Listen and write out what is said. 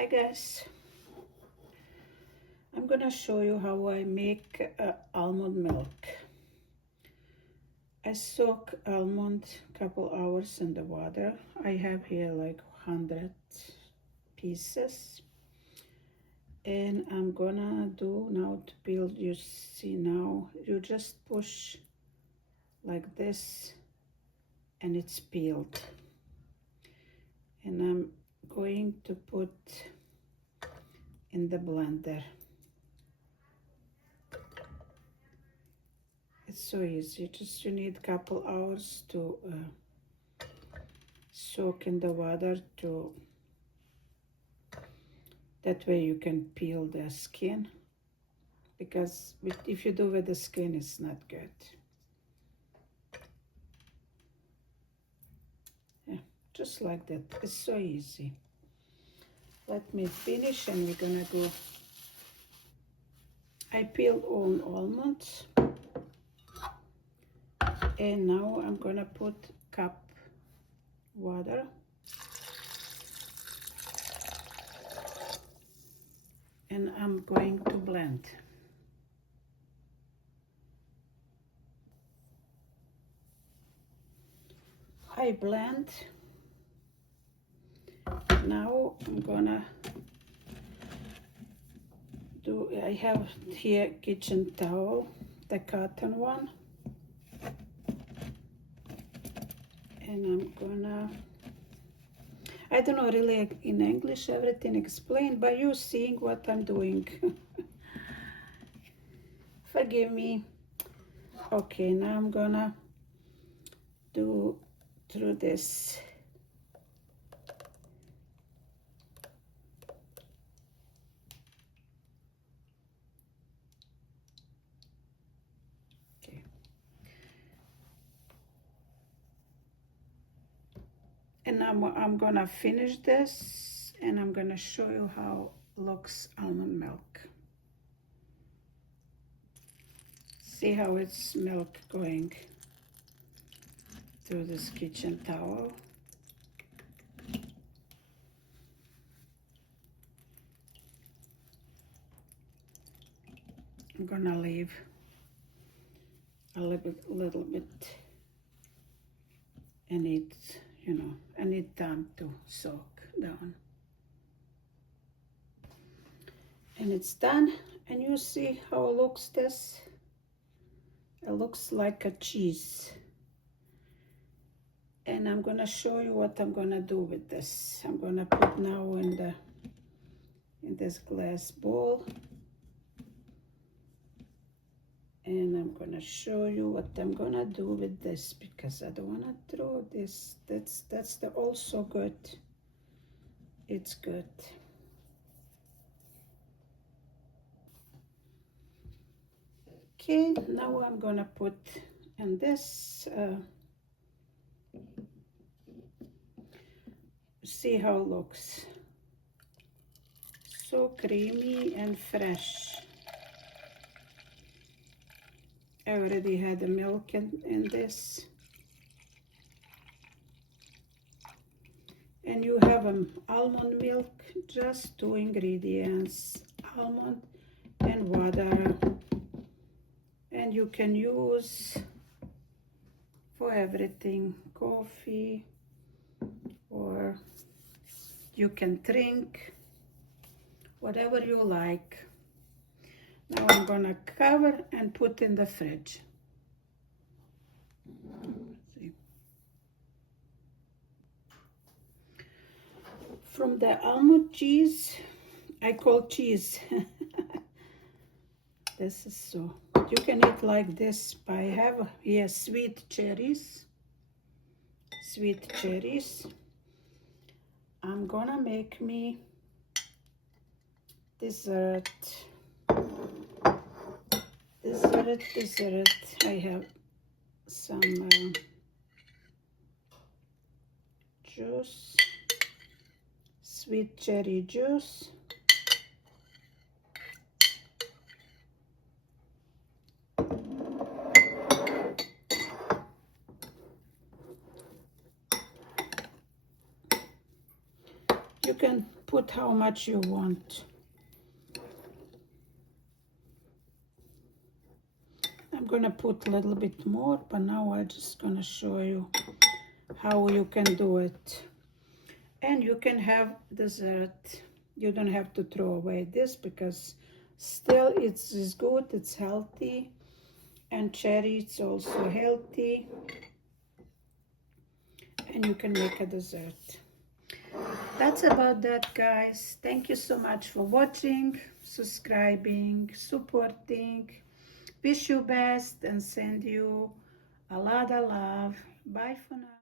Hi guys, I'm gonna show you how I make almond milk. I soak almond couple hours in the water. I have here like 100 pieces, and I'm gonna do now to peel. You see now, you just push like this and it's peeled, and I'm going to put in the blender. It's so easy, just you need a couple hours to soak in the water, to that way you can peel the skin, because if you do with the skin it's not good. Yeah, just like that. It's so easy. Let me finish and we're gonna go. I peeled all almonds, and now I'm gonna put cup water, and I'm going to blend. I blend. Now I'm gonna do, I have here kitchen towel, the cotton one, and I'm gonna, I don't know really in English everything explained, but you seeing what I'm doing. Forgive me. Okay, now I'm gonna do through this. Okay. And I'm gonna finish this, and I'm gonna show you how looks almond milk. See how it's milk going through this kitchen towel. I'm gonna leave a little bit, and it, you know, I need time to soak down. And it's done, and you see how it looks this? It looks like a cheese. And I'm gonna show you what I'm gonna do with this. I'm gonna put now in this glass bowl, and I'm gonna show you what I'm gonna do with this, because I don't wanna throw this. That's the also good. It's good. Okay, now I'm gonna put in this. See how it looks. So creamy and fresh. I already had the milk in this. And you have almond milk, just 2 ingredients, almond and water. And you can use for everything, coffee, or you can drink, whatever you like. Now I'm gonna cover and put in the fridge. See. From the almond cheese, I call cheese. This is so, you can eat like this. I have here sweet cherries. I'm gonna make me dessert. I have some juice, sweet cherry juice. You can put how much you want. I'm gonna put a little bit more, but now I'm just gonna show you how you can do it. And you can have dessert. You don't have to throw away this because still it's good, it's healthy, and cherry it's also healthy, and you can make a dessert. That's about that, guys. Thank you so much for watching, subscribing, supporting. Wish you best and send you a lot of love. Bye for now.